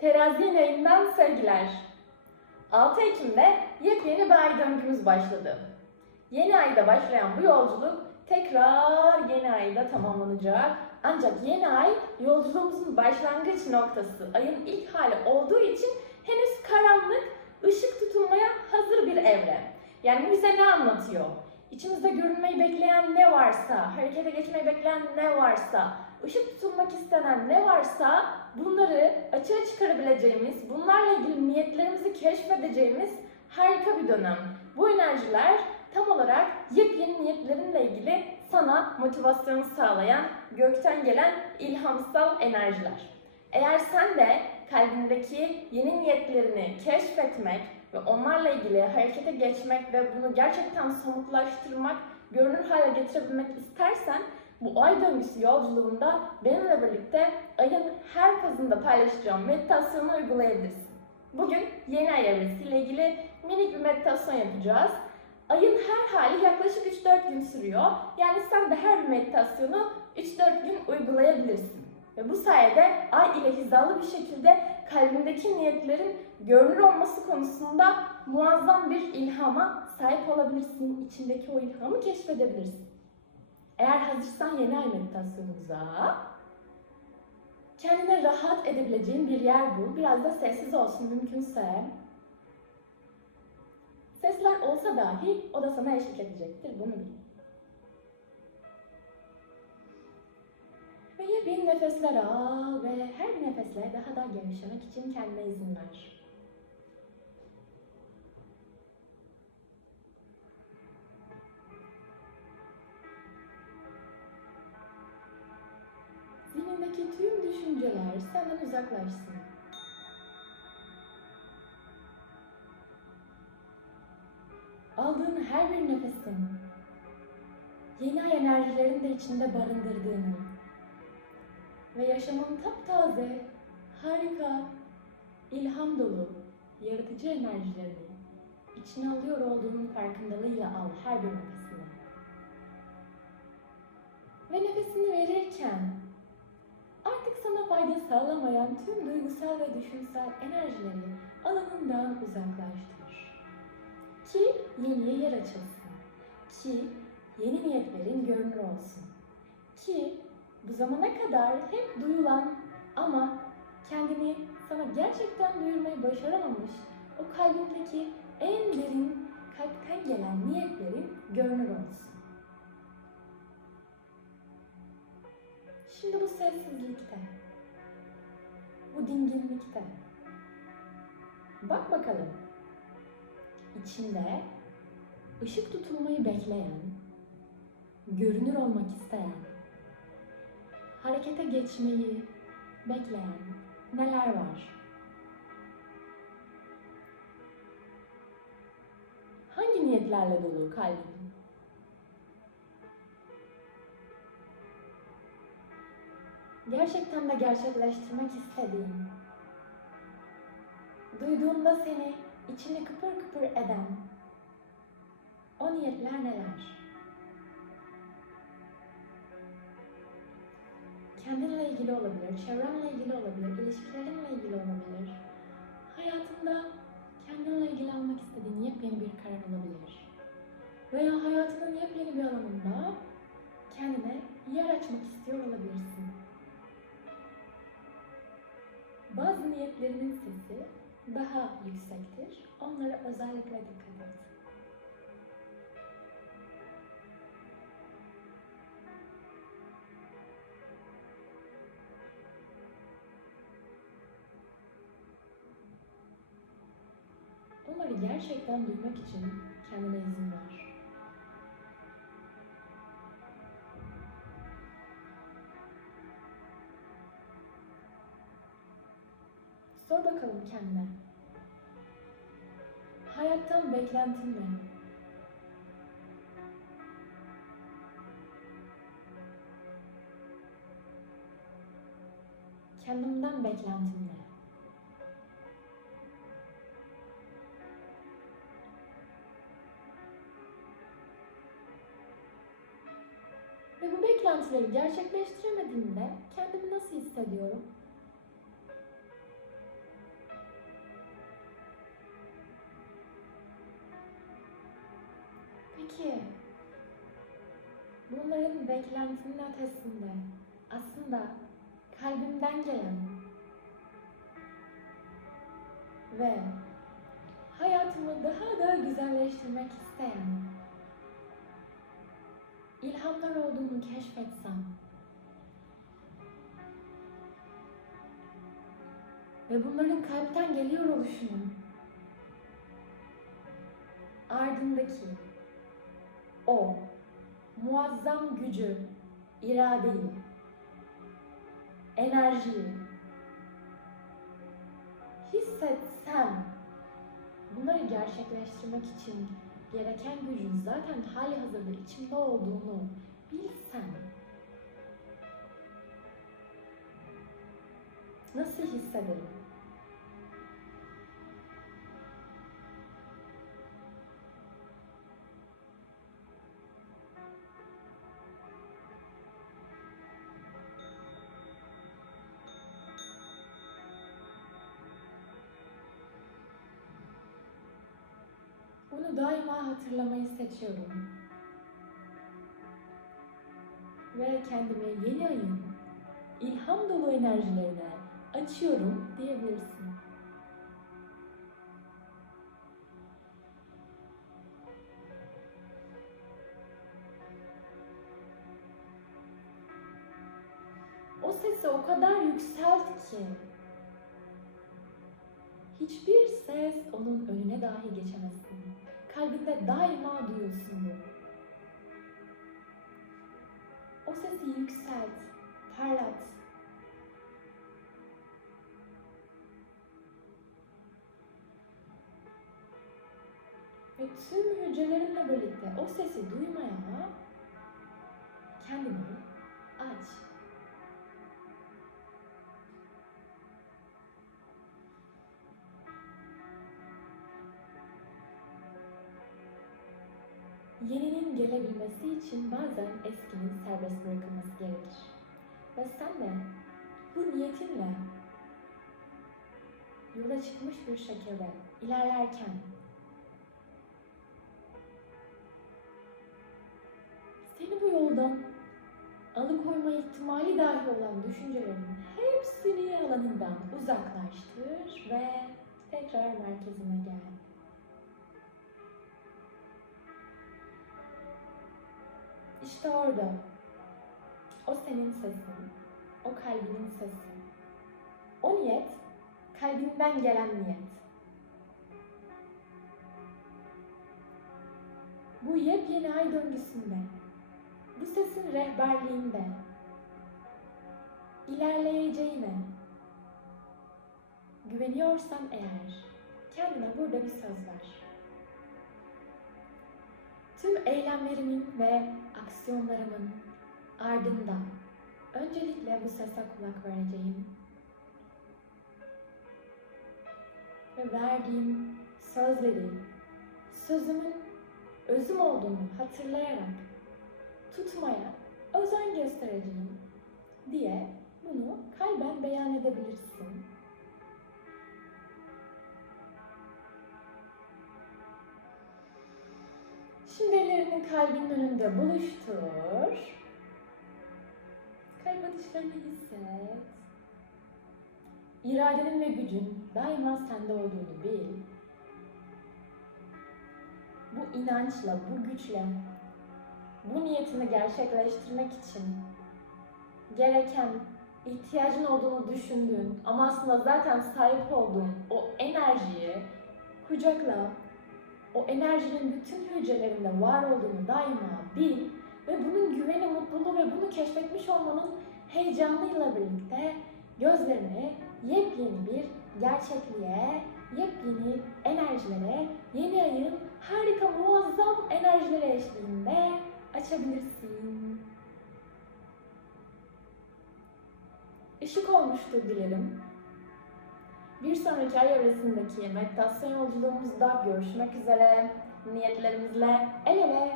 Terazi yayından sevgiler. 6 Ekim'de yepyeni bir ay döngümüz başladı. Yeni ayda başlayan bu yolculuk tekrar yeni ayda tamamlanacak. Ancak yeni ay yolculuğumuzun başlangıç noktası, ayın ilk hali olduğu için henüz karanlık, ışık tutulmaya hazır bir evre. Yani bize ne anlatıyor? İçimizde görünmeyi bekleyen ne varsa, harekete geçmeyi bekleyen ne varsa, ışık tutulmak istenen ne varsa bunları açığa çıkarabileceğimiz, bunlarla ilgili niyetlerimizi keşfedeceğimiz harika bir dönem. Bu enerjiler tam olarak yepyeni niyetlerinle ilgili sana motivasyonu sağlayan, gökten gelen ilhamsal enerjiler. Eğer sen de kalbindeki yeni niyetlerini keşfetmek ve onlarla ilgili harekete geçmek ve bunu gerçekten somutlaştırmak, görünür hale getirebilmek istersen bu ay döngüsü yolculuğunda benimle birlikte ayın her fazında paylaşacağım meditasyonu uygulayabilirsin. Bugün yeni ay evresiyle ilgili minik bir meditasyon yapacağız. Ayın her hali yaklaşık 3-4 gün sürüyor. Yani sen de her meditasyonu 3-4 gün uygulayabilirsin. Ve bu sayede ay ile hizalı bir şekilde kalbindeki niyetlerin görünür olması konusunda muazzam bir ilhama sahip olabilirsin. İçindeki o ilhamı keşfedebilirsin. Eğer hazırsan yeni ay meditasyonumuza kendine rahat edebileceğin bir yer bul. Biraz da sessiz olsun mümkünse. Sesler olsa dahi o da sana eşlik edecektir. Bunu bil. Ve yepyeni nefesler al ve her bir nefesle daha da genişlemek için kendine izin ver. Zihnindeki tüm düşünceler senden uzaklaşsın. Aldığın her bir nefesin yeni ay enerjilerini de içinde barındırdığını ve yaşamın taptaze, harika, ilham dolu, yaratıcı enerjilerini içine alıyor olduğunun farkındalığıyla al her bir nefesini. Ve nefesini verirken artık sana fayda sağlamayan tüm duygusal ve düşünsel enerjileri alanından uzaklaştır. Ki yeniye yer açılsın. Ki yeni niyetlerin görünür olsun. Ki bu zamana kadar hep duyulan ama kendini sana gerçekten duyurmayı başaramamış o kalbindeki en derin kalpten gelen niyetlerin görünür olsun. Şimdi bu sessizlikte, bu dinginlikte bak bakalım içinde ışık tutulmayı bekleyen, görünür olmak isteyen, harekete geçmeyi bekleyen neler var? Hangi niyetlerle dolu kalbin? Gerçekten de gerçekleştirmek istediğin, duyduğunda seni içini kıpır kıpır eden o niyetler neler? kendinle ilgili olabilir, çevrenle ilgili olabilir, ilişkilerinle ilgili olabilir. Hayatında kendinle ilgili almak istediğin yepyeni bir karar olabilir. Veya hayatının yepyeni bir alanında kendine yer açmak istiyor olabilirsin. Bazı niyetlerinin sesi daha yüksektir. Onlara özellikle dikkat et. Onları gerçekten duymak için kendine izin ver. Sor bakalım kendine. Hayattan beklentin ne? Kendimden beklentim ne? Ve bu beklentileri gerçekleştiremediğimde kendimi bunların beklentinin ötesinde aslında kalbimden gelen ve hayatımı daha da güzelleştirmek isteyen ilhamlar olduğunu keşfetsem ve bunların kalpten geliyor oluşunun ardındaki o muazzam gücü, iradeyi, enerjiyi hissetsem bunları gerçekleştirmek için gereken gücün zaten hali hazırda içimde olduğunu bilsem nasıl hissederim? Bunu daima hatırlamayı seçiyorum. Ve kendime yeni ayın ilham dolu enerjilerine açıyorum diyebilirsin. O sesi o kadar yükselt ki hiçbir ses onun önüne dahi geçemezsin. Kalbinde daima duyulsun bu. O sesi yükselt, parlat. Ve tüm hücrelerinle birlikte o sesi duymaya kendini Yeninin gelebilmesi için bazen eskinin serbest bırakılması gerekir. Ve sen de bu niyetinle yola çıkmış bir şekilde ilerlerken seni bu yoldan alıkoyma ihtimali dahi olan düşüncelerin hepsini alanından uzaklaştır ve tekrar merkezine gel. İşte orada. O senin sesin. O kalbinin sesi. O niyet kalbinden gelen niyet. Bu yepyeni ay döngüsünde, bu sesin rehberliğinde, ilerleyeceğine güveniyorsan eğer kendine burada bir söz ver. Tüm eylemlerimin ve aksiyonlarımın ardından öncelikle bu sese kulak vereceğim. Ve verdiğim sözleri, sözümün özüm olduğunu hatırlayarak tutmaya özen göstereceğim diye bunu kalben beyan edebilirsin. Şimdi ellerini kalbinin önünde buluştur. Kalp atışlarını hisset. İradenin ve gücün daima sende olduğunu bil. Bu inançla, bu güçle, bu niyetini gerçekleştirmek için gereken ihtiyacın olduğunu düşündüğün ama aslında zaten sahip olduğun o enerjiyi kucakla, o enerjinin bütün hücrelerinde var olduğunu daima bil ve bunun güveni, mutluluğu ve bunu keşfetmiş olmanın heyecanıyla birlikte gözlerini yepyeni bir gerçekliğe, yepyeni enerjilere, yeni ayın harika muazzam enerjileri eşliğinde açabilirsin. Işık olmuştur dilerim. Bir sonraki ay evresindeki meditasyon yolculuğumuzda görüşmek üzere. Niyetlerimizle el ele